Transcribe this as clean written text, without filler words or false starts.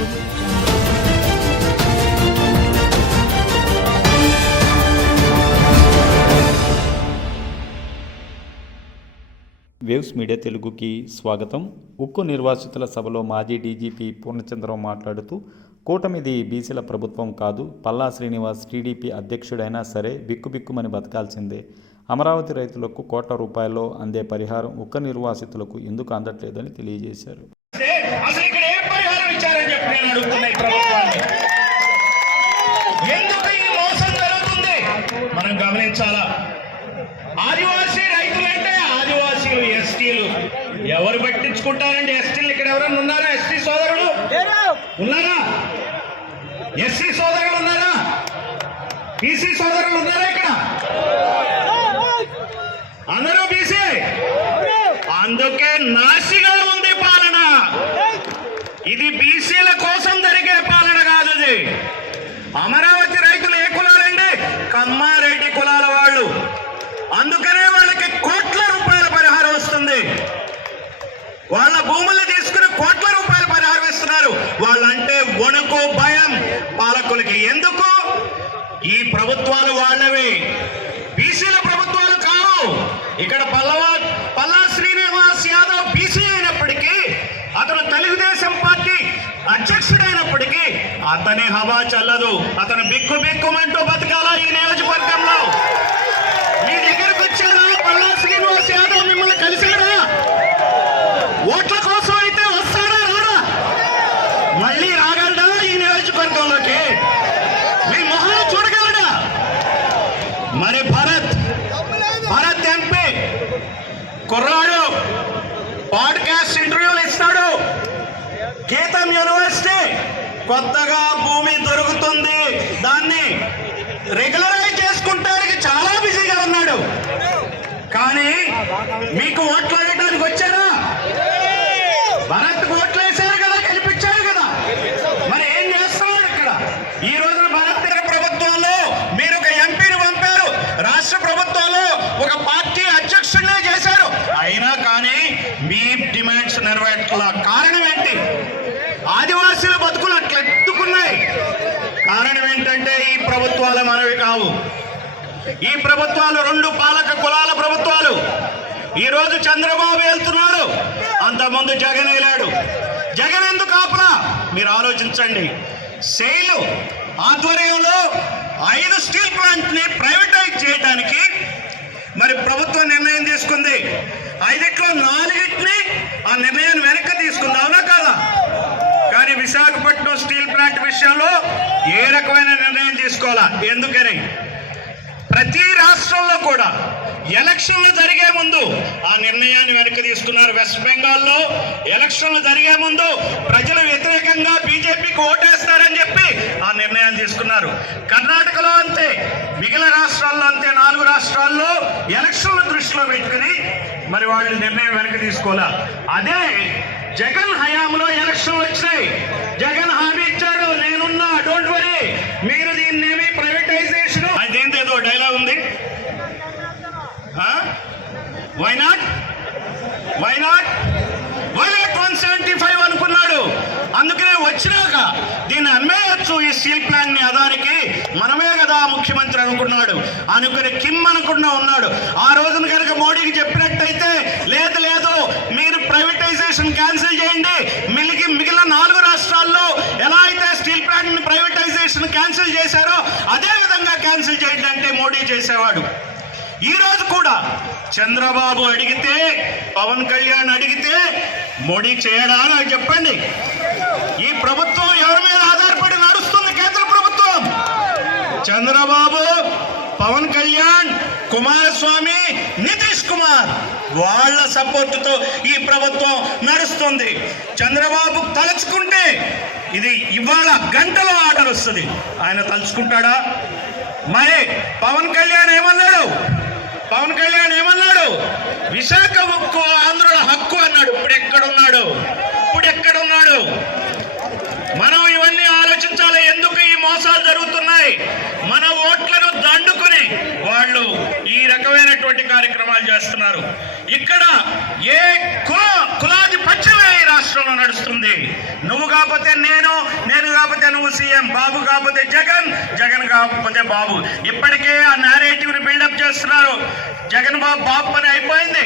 Waves media తెలుగుకి స్వాగతం. ఉక్కు నిర్వాసితుల సభలో మాజీ డీజీపీ పూర్ణచంద్రరావు మాట్లాడుతూ, కూటమిది బీసీల ప్రభుత్వం కాదు, పల్లా శ్రీనివాస్ టీడీపీ అధ్యక్షుడైనా సరే బిక్కుబిక్కుమని బతకాల్సిందే. అమరావతి రైతులకు కోట్ల రూపాయల్లో అందే పరిహారం ఉక్కు నిర్వాసితులకు ఎందుకు అందట్లేదని తెలియజేశారు. మనం గమనించాలా, ఆదివాసీ రైతులంటే ఆదివాసీలు, ఎస్టీలు ఎవరు పట్టించుకుంటారండి? ఎస్టీలు ఇక్కడ ఎవరైనా ఉన్నారా? ఎస్టీ సోదరులు ఉన్నారా? ఎస్సీ సోదరులు ఉన్నారా? బీసీ సోదరులు ఉన్నారా? ఇక్కడ అందరూ బీసీ. అందుకే నాసిగా ఉంది పాలన. ఇది బీసీల కోసం జరిగే పాలన కాదు. ఇది అమరావతి రైతులు ఏ కులాలండి? కమ్మారెడ్డి కులాల వాళ్ళు. అందుకనే వాళ్ళకి కోట్ల రూపాయల పరిహారం వస్తుంది. వాళ్ళ భూములు తీసుకుని కోట్ల రూపాయల పరిహారం ఇస్తున్నారు. వాళ్ళంటే వణుకు, భయం పాలకులకి. ఎందుకు? ఈ ప్రభుత్వాలు వాళ్ళవి, బీసీల ప్రభుత్వాలు కావు. ఇక్కడ పల్లా శ్రీనివాస్ యాదవ్ బీసీ అయినప్పటికీ, అతను తెలుగుదేశం పార్టీ అధ్యక్షుడైనప్పటికీ అతని హవా చల్లదు. అతను బిక్కుమంటూ బతకాలా ఈ నియోజకవర్గంలో? మీ దగ్గరకు వచ్చారా పల్లా శ్రీనివాస్ యాదవ్? మిమ్మల్ని కలిసారా? ఓట్ల కోసం అయితే వస్తాడా? రాడా? మళ్ళీ రాగలడా ఈ నియోజకవర్గంలోకి? మీ మొహాలు చూడగలడా? మరి భరత్ ఎంపీ కుర్రాడు, పాడ్కాస్ట్ ఇంటర్వ్యూలు ఇస్తాడు. గీతం యూనివర్సిటీ కొత్తగా భూమి దొరుకుతుంది, దాన్ని రెగ్యులరైజ్ చేసుకుంటానికి చాలా బిజీగా ఉన్నాడు. కానీ మీకు ఓట్లు వేయడానికి వచ్చారా? భరత్ ఓట్లు వేశారు కదా, గెలిపించారు కదా. మరి ఏం చేస్తున్నాడు ఇక్కడ? ఈ రోజున భరత్ ప్రభుత్వంలో మీరు ఒక ఎంపీని పంపారు, రాష్ట్ర ప్రభుత్వంలో ఒక పార్టీ అధ్యక్షుడినే చేశారు. అయినా కానీ మీ డిమాండ్స్ నెరవేర్చాల. కారణం ఏంటి? ఆదివాసీల బతుకులు అట్లా ఎత్తుకున్నాయి. కారణం ఏంటంటే ఈ ప్రభుత్వాలు మనవి కావు. ఈ ప్రభుత్వాలు రెండు పాలక కులాల ప్రభుత్వాలు. ఈరోజు చంద్రబాబు వెళ్తున్నాడు, అంతకుముందు జగన్ వెళ్ళాడు. జగన్ ఎందుకు ఆపలా? మీరు ఆలోచించండి. సెయిల్ ఆధ్వర్యంలో 5 స్టీల్ ప్లాంట్ ని ప్రైవేటైజ్ చేయడానికి మరి ప్రభుత్వం నిర్ణయం తీసుకుంది. 5ట్లో 4ని ఆ నిర్ణయాన్ని వెనక్కి తీసుకుంది, అవునా కాదా? కానీ విశాఖపట్నం స్టీల్ ప్లాంట్ విషయంలో ఏ రకమైన నిర్ణయం తీసుకోవాలా? ఎందుకని? ప్రతి రాష్ట్రంలో కూడా ఎలక్షన్లు జరిగే ముందు ఆ నిర్ణయాన్ని వెనక్కి తీసుకున్నారు. వెస్ట్ బెంగాల్లో ఎలక్షన్లు జరిగే ముందు ప్రజలు వ్యతిరేకంగా బీజేపీకి ఓటేస్తారని చెప్పి ఆ నిర్ణయాన్ని తీసుకున్నారు. కర్ణాటకలో అంతే, మిగిలిన రాష్ట్రాల్లో అంతే. 4 రాష్ట్రాల్లో ఎలక్షన్లు దృష్టిలో పెట్టుకుని మరి వాళ్ళు నిర్ణయం వెనక్కి తీసుకోవాలా. అదే జగన్ హయాంలో ఎలక్షన్లు వచ్చాయి. జగన్ హామీ ఇచ్చాడు, నేనున్నా, డోంట్ వరీ, మీరు దీన్నేమి ప్రైవేటైజేషన్, అదేంటేదో డైలాగ్ ఉంది, వై నాట్ 175 అనుకున్నాడు. అందుకనే వచ్చినాక దీన్ని అమ్మేయచ్చు ఈ స్టీల్ ప్లాంట్ ని అదానికి, మనమే కదా ముఖ్యమంత్రి అనుకున్నాడు. అనుకుని కిమ్ అనుకున్నా ఉన్నాడు. ఆ రోజున కనుక మోడీకి చెప్పినట్టయితే, లేదు మీరు ప్రైవేటైజేషన్ క్యాన్సిల్ చేయండి, మిగిలిన 4 రాష్ట్రాల్లో ఎలా అయితే స్టీల్ ప్లాంట్ ని ప్రైవేటైజేషన్ క్యాన్సిల్ చేశారో అదే విధంగా క్యాన్సిల్ చేయండి అంటే మోడీ చేసేవాడు. ఈ రోజు కూడా చంద్రబాబు అడిగితే, పవన్ కళ్యాణ్ అడిగితే మోడీ చేయడా? నాకు చెప్పండి. ఈ ప్రభుత్వం ఎవరి మీద ఆధారపడి నడుస్తుంది? కేంద్ర ప్రభుత్వం. చంద్రబాబు, పవన్ కళ్యాణ్, కుమారస్వామి, నితీష్ కుమార్ వాళ్ళ సపోర్టుతో ఈ ప్రభుత్వం నడుస్తుంది. చంద్రబాబు తలుచుకుంటే ఇది ఇవాళ గంటలో ఆర్డర్ వస్తుంది. ఆయన తలుచుకుంటాడా? మరి పవన్ కళ్యాణ్ ఏమన్నాడు? విశాఖ ఉక్కు ఆంధ్రుల హక్కు అన్నాడు. ఇప్పుడు ఎక్కడున్నాడు? మనం ఇవన్నీ ఆలోచించాలి. ఎందుకు ఈ మోసాలు జరుగుతున్నాయి? మన ఓట్లను దండుకొని వాళ్ళు ఈ రకమైనటువంటి కార్యక్రమాలు చేస్తున్నారు. ఇక్కడ ఏ కులా ఆధిపత్యమే ఈ రాష్ట్రంలో నడుస్తుంది. నువ్వు కాకపోతే నేను కాకపోతే నువ్వు సీఎం, బాబు కాకపోతే జగన్, జగన్ కాకపోతే బాబు. ఇప్పటికే ఆ నేరేటివ్ ని బిల్డప్ చేస్తున్నారు. జగన్ బాబు పని అయిపోయింది.